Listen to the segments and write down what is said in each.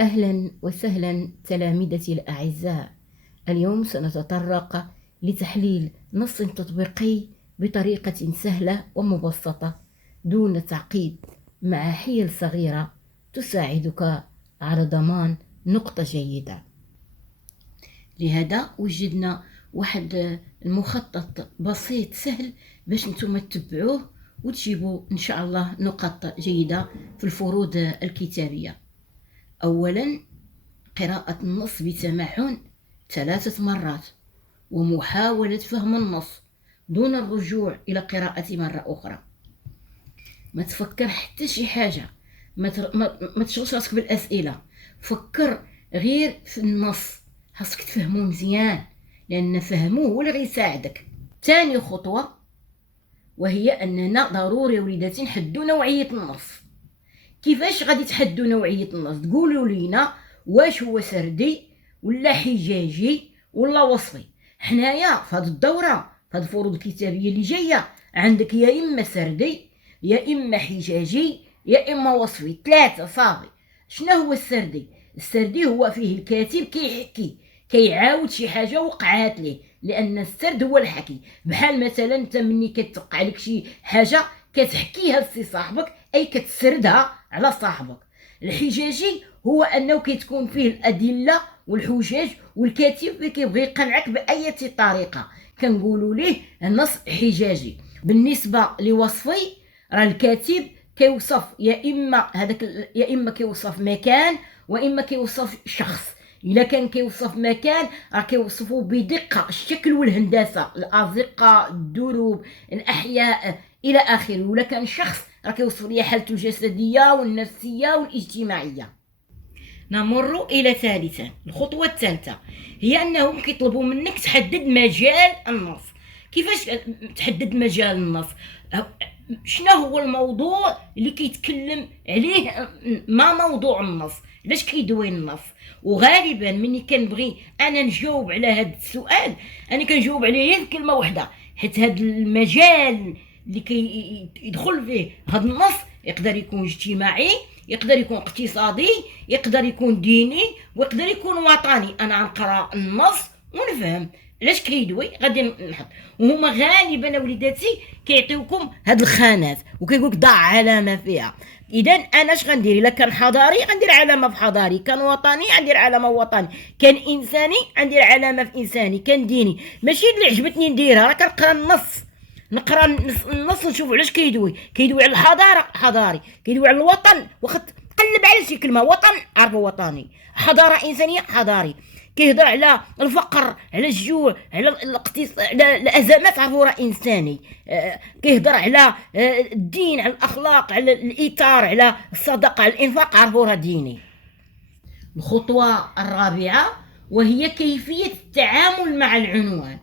أهلا وسهلا تلامذتي الأعزاء. اليوم سنتطرق لتحليل نص تطبيقي بطريقة سهلة ومبسطة دون تعقيد، مع حيل صغيرة تساعدك على ضمان نقطة جيدة. لهذا وجدنا واحد المخطط بسيط سهل باش نتوما تتبعوه وتجيبوا إن شاء الله نقاط جيدة في الفروض الكتابية. أولا، قراءة النص بتمعن 3 مرات ومحاولة فهم النص دون الرجوع إلى قراءة مرة أخرى. ما تفكر حتى شي حاجة، ما تشغلش راسك بالأسئلة، فكر غير في النص، خاصك تفهمو مزيان لأن فهموه هو اللي غيساعدك. ثاني خطوة وهي أننا ضروري وليداتي نحدو نوعية النص. كيفاش غادي تحدوا نوعية النص؟ تقولوا لينا واش هو سردي ولا حجاجي ولا وصفي. حنايا في هذه الدورة، في هذه الفروض الكتابية اللي جاية، عندك يا إما سردي يا إما حجاجي يا إما وصفي، 3 صافي. شنو هو السردي؟ السردي هو فيه الكاتب كيحكي، كيعاود شي حاجة وقعات ليه، لأن السرد هو الحكي. بحال مثلا انت مني كتوقع لك شي حاجة كتحكيها لسي صاحبك، أي كتسردها على صاحبك. الحجاجي هو أنه كتكون فيه الأدلة والحجاج والكاتب كيبغي يقنعك بأي طريقة، كنقولوا ليه النص حجاجي. بالنسبة لوصفي، راه الكاتب كيوصف يا إما كيوصف مكان وإما كيوصف شخص. إلا كان كيوصف مكان راه كيوصفه بدقة، الشكل والهندسة، الأزقة، الدروب، الأحياء إلى آخره. ولا كان شخص راه كيوصف لي حالته الجسدية والنفسية والاجتماعية. نمر إلى ثالثا، الخطوة الثالثة هي أنهم كيطلبوا منك تحدد مجال النص. كيفاش تحدد مجال النص؟ شنو هو الموضوع اللي كيتكلم عليه؟ ما موضوع النص؟ علاش كيدوي النص؟ وغالبا مني كنبغي انا نجاوب على هذا السؤال، انا كنجاوب عليه غير بكلمه واحده، حيت هذا المجال اللي كيدخل فيه هذا النص يقدر يكون اجتماعي، يقدر يكون اقتصادي، يقدر يكون ديني، ويقدر يكون وطني. انا غنقرا النص ونفهم علاش كيدوي، غادي نحط. وهما غالبا وليداتي كيعطيوكم هاد الخانات وكيقولك ضع علامه فيها. اذا انا اش غندير؟ الا كان حضاري غندير علامه في حضاري، كان وطني غندير علامه وطني، كان انساني غندير علامه في انساني، كان ديني. ماشي اللي عجبتني نديرها، راه كنقرا نقرا النص نشوف علاش كيدوي على الحضاره حضاري، كيدوي على الوطن وقت قلب على شي كلمه، وطن عرفه وطني، حضاره انسانيه حضاري، كيهضر على الفقر، على الجوع، على الاقتصاد، على الازمات عرفو راه انساني، كيهضر على الدين، على الاخلاق، على الايثار، على الصدقه، على الانفاق، عرفو راه ديني. الخطوه الرابعه وهي كيفيه التعامل مع العنوان،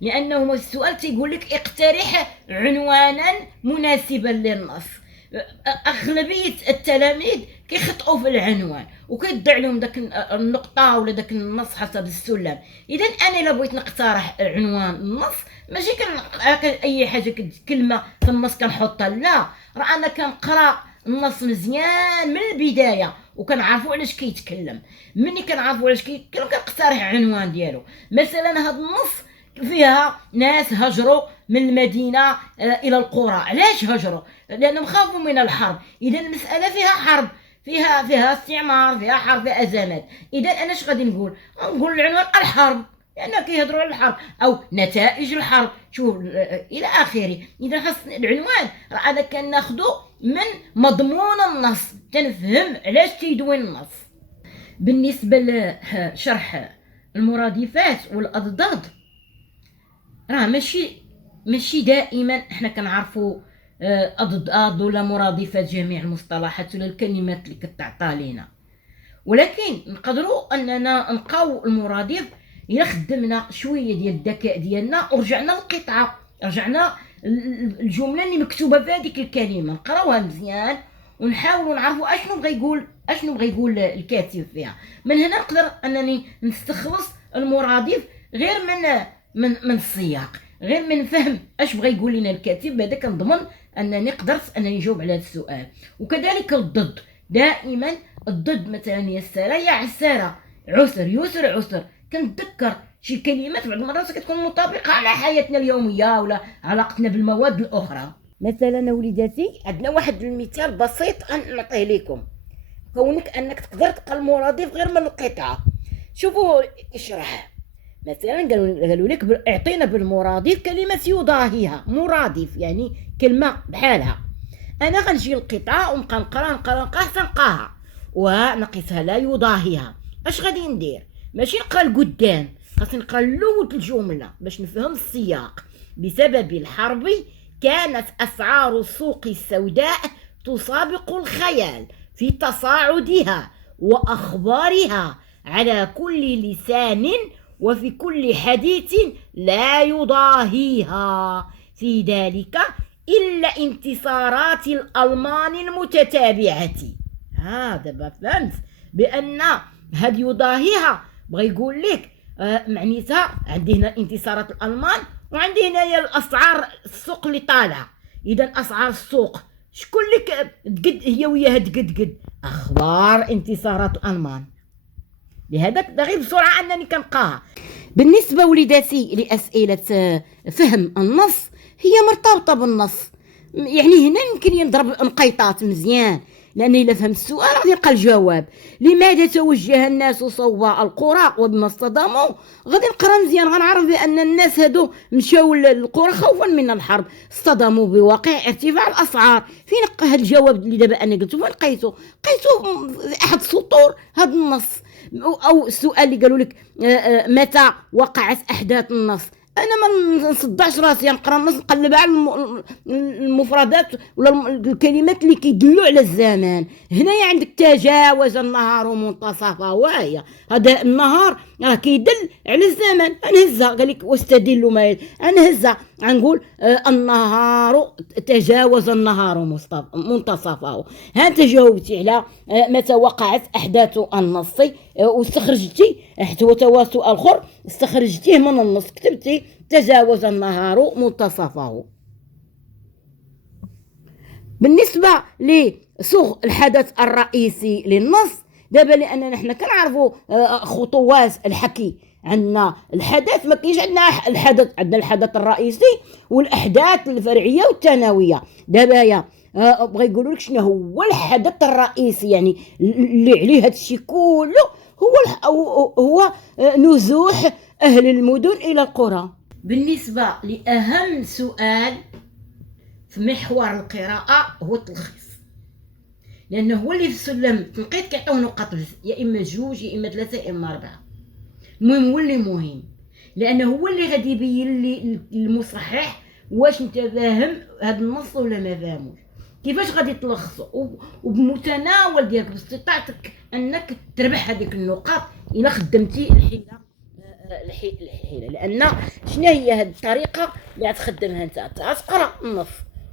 لانه السؤال تيقول لك اقترح عنوانا مناسبا للنص. اغلبيه التلاميذ كيخطئوا في العنوان وكيضيع لهم داك النقطه ولا داك النص حسب السلم. اذا انا الا بغيت نقترح عنوان النص ماشي اي حاجه كلمه في النص كنحطها، لا، راه انا كنقرا النص مزيان من البدايه وكنعرفوا علاش كيتكلم. مني كنعرفوا علاش كيتكلم كنقترح عنوان ديالو. مثلا هذا النص فيها ناس هجروا من المدينه الى القرى. علاش هجروا؟ لانهم خافوا من الحرب. اذا المساله فيها حرب، فيها استعمار، فيها حرب، فيها ازمات. اذا انا اش غادي نقول العنوان الحرب، لان كيهضروا على الحرب او نتائج الحرب، شوف الى اخره. اذا خاص العنوان راه انا كناخذو من مضمون النص، تنفهم علاش تيدوي النص. بالنسبه لشرح المرادفات والاضداد، راه ماشي دائما احنا كنعرفوا اضداد ولا مرادفات جميع المصطلحات ولا الكلمات اللي كتعطى لينا، ولكن نقدروا اننا نلقاو المرادف الا خدمنا شويه ديال الذكاء ديالنا ورجعنا للقطعه، رجعنا الجمله اللي مكتوبه في هذيك الكلمه، نقراوها مزيان ونحاولوا نعرفوا اشنو بغى يقول الكاتب فيها. من هنا نقدر انني نستخلص المرادف غير من السياق، غير من فهم اش بغى يقول لنا الكاتب. بهذا كنضمن انني قدرت انني نجاوب على هذا السؤال. وكذلك الضد، دائما الضد مثلا يسارة يا عسارة، عسر يسر عسر. كنتذكر شي كلمات بعض المرات كتكون مطابقة على حياتنا اليومية ولا علاقتنا بالمواد الأخرى. مثلا وليداتي عندنا واحد المثال بسيط نعطيه لكم. كونك انك تقدر تلقى المرادف غير من القطعة. شوفوا اشرح. مثلا قالوا لك اعطينا بالمرادف كلمة يضاهيها. مرادف يعني كلمة بحالها. انا غنجي القطعة ونبقى نقرا حتى نلقاها ونقيسها لا يضاهيها. اش غادي ندير؟ ماشي نقرا لقدام، خاصني نقرا الاول الجملة باش نفهم السياق. بسبب الحرب كانت اسعار السوق السوداء تسابق الخيال في تصاعدها واخبارها على كل لسان وفي كل حديث لا يضاهيها في ذلك إلا انتصارات الألمان المتتابعة. دابا فهمت بأن هاد يضاهيها بغا يقول لك معنيتها عندي هنا انتصارات الألمان وعندي هنايا الأسعار السوق اللي طالعة. إذا أسعار السوق شكون لك تقد هي وياها تقد أخبار انتصارات الألمان. لهذا غير بسرعة أنني كنلقاها. بالنسبة وليداتي لأسئلة فهم النص هي مرتبطة بالنص. يعني هنا يمكن ينضرب نقيطات مزيان، لأن إلا فهم السؤال غادي يلقى الجواب. لماذا توجه الناس صوب القرى وبما اصطدموا؟ غادي نقرا مزيان غنعرف بأن الناس هادو مشاو للقرى خوفا من الحرب، اصطدموا بواقع ارتفاع الأسعار. فين هاد الجواب اللي دابا أنا قلتو؟ فين لقيتو في أحد سطور هاد النص. أو السؤال اللي قالوا لك متى وقعت أحداث النص؟ انا ما نصدعش راسي نقرا النص نقلب على المفردات ولا الكلمات اللي كيدلوا على الزمان. هنايا عندك تجاوز النهار منتصفه، وهي هذا النهار راه كيدل على الزمان. نهزها قال لك واستدل ما نهزها غنقول النهار تجاوز النهار منتصفه. ها انت جاوبتي على متى وقعت احداث النص واستخرجتي حتى هو تواصل اخر استخرجتيه من النص، كتبتي تجاوز النهار منتصفه. بالنسبه لصوغ الحدث الرئيسي للنص دابا، لان نحن كنعرفوا خطوات الحكي. عندنا الحدث، ما كاينش عندنا الحدث، عندنا الحدث الرئيسي والاحداث الفرعيه والثانويه. دابا يا بغا يقولوا لك شنو هو الحدث الرئيسي، يعني اللي عليه هذا الشيء كله هو نزوح اهل المدن الى القرى. بالنسبه لاهم سؤال في محور القراءه هو التلخيص، لانه هو اللي في السلم التنقيط كيعطيوه نقاط يا اما 2 يا اما 3 يا اما 4. المهم هو اللي مهم، لانه هو اللي غادي يبين لي المصحح واش انت فاهم هذا النص ولا ما فاهموش، كيفاش غادي تلخصه وبمتناول ديالك باستطاعتك انك تربح هذيك النقاط الا خدمتي الحيله. لان شنو هي هذه الطريقه اللي غتخدمها انت؟ تقرا النص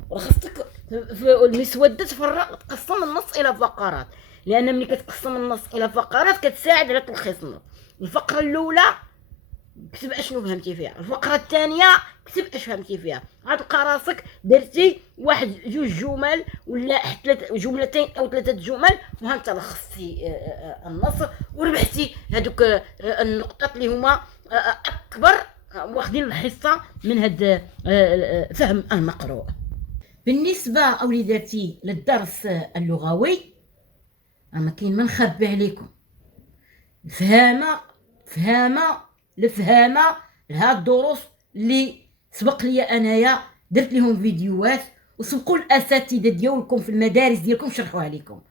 ورخصتك في المسوده تقسم النص الى فقرات، لان ملي كتقسم النص الى فقرات كتساعد على تلخيص النص. الفقره الاولى كتب اشنو فهمتي فيها، الفقره الثانيه كتب اش فهمتي فيها. غتلقى راسك درتي 1-2 جمل ولا حتى 3 جملتين او 3 جمل وهانت لخصتي النص وربحتي هذوك النقطات اللي هما اكبر واخدين الحصه من هذا فهم المقروء. بالنسبه اوليداتي للدرس اللغوي ما كاين ما نخبي عليكم. الفهامه لهاد الدروس اللي سبق لي انايا درت لهم فيديوهات وسبقوا الاساتذه ديالكم في المدارس ديالكم شرحوها لكم.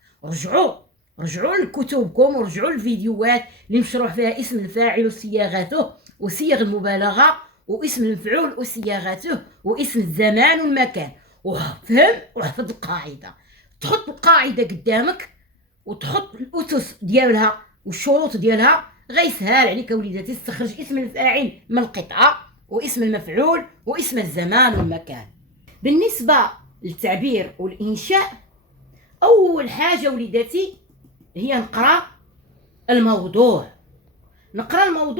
رجعوا لكتبكم ورجعوا الفيديوهات اللي مشروع فيها اسم الفاعل وصياغته وصيغ المبالغه واسم المفعول وصياغته واسم الزمان والمكان، وفهم واحفظ القاعده. تحط القاعده قدامك وتحط الاسس ديالها والشروط ديالها، غيسهل عليك وليداتي تستخرج اسم الفاعل من القطعه واسم المفعول واسم الزمان والمكان. بالنسبه للتعبير والانشاء، اول حاجه وليداتي هي نقرا الموضوع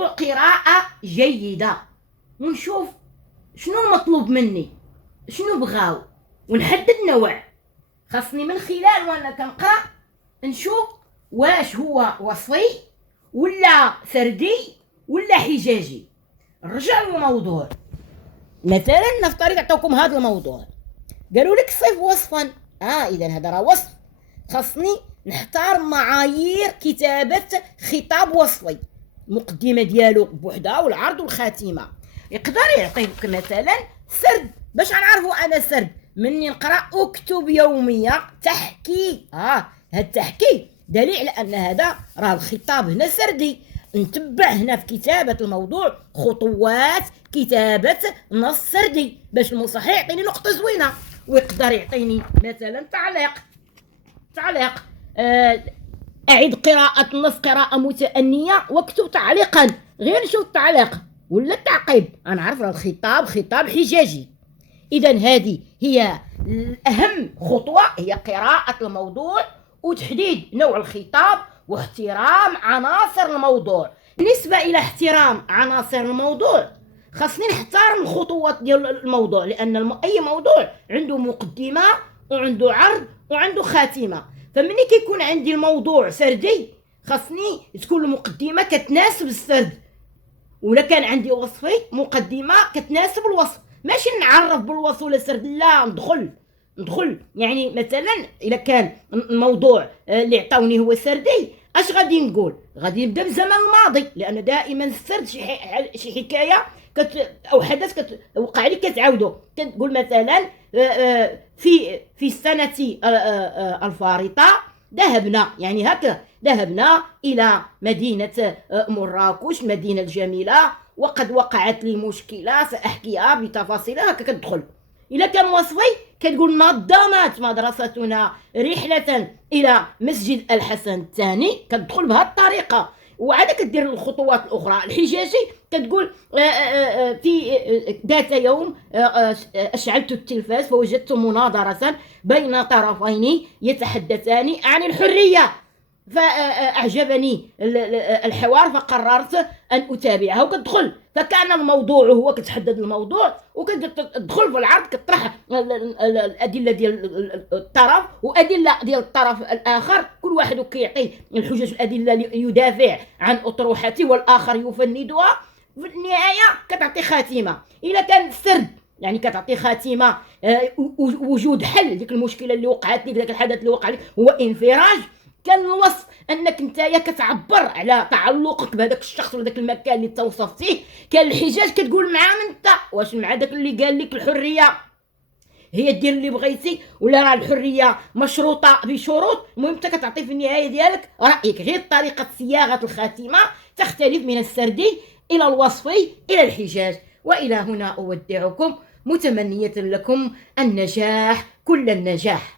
قراءه جيده ونشوف شنو المطلوب مني، شنو بغاو، ونحدد نوع. خاصني من خلال وانا كنقرا نشوف واش هو وصفي ولا سردي ولا حجاجي. نرجع للموضوع. مثلا نفترض عطاوكم هذا الموضوع، قالوا لك صف وصفا. اذا هذا راه وصف، خاصني نختار معايير كتابة خطاب وصفي، المقدمة ديالو بوحدها والعرض والخاتمة. يقدر يعطيك مثلا سرد، باش نعرفوا انا سرد مني نقرا اكتب يومية تحكي. هذا التحكي دليل على ان هذا راه الخطاب هنا سردي. نتبع هنا في كتابة الموضوع خطوات كتابة نص سردي باش المصحح يعطيني نقطة زوينة. ويقدر يعطيني مثلا تعليق أعد قراءة النص قراءة متأنية واكتب تعليقا. غير نشوف التعليق ولا التعقيب أنا عارف الخطاب خطاب حجاجي. إذا هذه هي أهم خطوة، هي قراءة الموضوع وتحديد نوع الخطاب واحترام عناصر الموضوع. بالنسبة إلى احترام عناصر الموضوع، خاصني نحترم الخطوات ديال الموضوع، لأن أي موضوع عنده مقدمة وعنده عرض وعنده خاتمة. فمني كيكون عندي الموضوع سردي خاصني تكون المقدمة كتناسب السرد، ولا كان عندي وصفي مقدمة كتناسب الوصف. ماشي نعرف بالوصف ولا سرد، لا ندخل يعني مثلا إذا كان الموضوع اللي عطاوني هو سردي، اش غادي نقول؟ غادي نبدا بالزمن الماضي، لان دائما السرد شي حكايه او حدث وقع لي كتعاودو. كتقول مثلا في السنه الفارطه ذهبنا، يعني هكا ذهبنا الى مدينه مراكش، مدينه الجميله، وقد وقعت لي مشكله ساحكيها بتفاصيلها. هكا كتدخل. إذا كان وصفي كتقول نظمت مدرستنا رحلة إلى مسجد الحسن الثاني، كتدخل بهذه الطريقة. وعاد كدير الخطوات الأخرى. الحجاجي كتقول في ذات يوم أشعلت التلفاز فوجدت مناظرة بين طرفين يتحدثان عن الحرية، فأعجبني الحوار فقررت أن أتابعه وكتدخل. فكان الموضوع هو كتحدد الموضوع وكتدخل في العرض، كتطرح الأدلة ديال الطرف وأدلة ديال الطرف الآخر، كل واحد كيعطي الحجج الأدلة يدافع عن أطروحته والآخر يفندها. في النهاية كتعطي خاتمة. إذا كان سرد يعني كتعطي خاتمة وجود حل ديك المشكلة اللي وقعت لك، داك الحدث اللي وقع لك هو انفراج. كان الوصف انك نتايا كتعبر على تعلقك بهذاك الشخص ولا داك المكان اللي توصف فيه. كان الحجاج كتقول مع من انت، واش مع داك اللي قال لك الحريه هي دير اللي بغيتي ولا راه الحريه مشروطه بشروط. المهم انت كتعطي في النهايه ديالك رايك. غير طريقه صياغه الخاتمه تختلف من السردي الى الوصفي الى الحجاج. والى هنا اودعكم متمنيه لكم النجاح كل النجاح.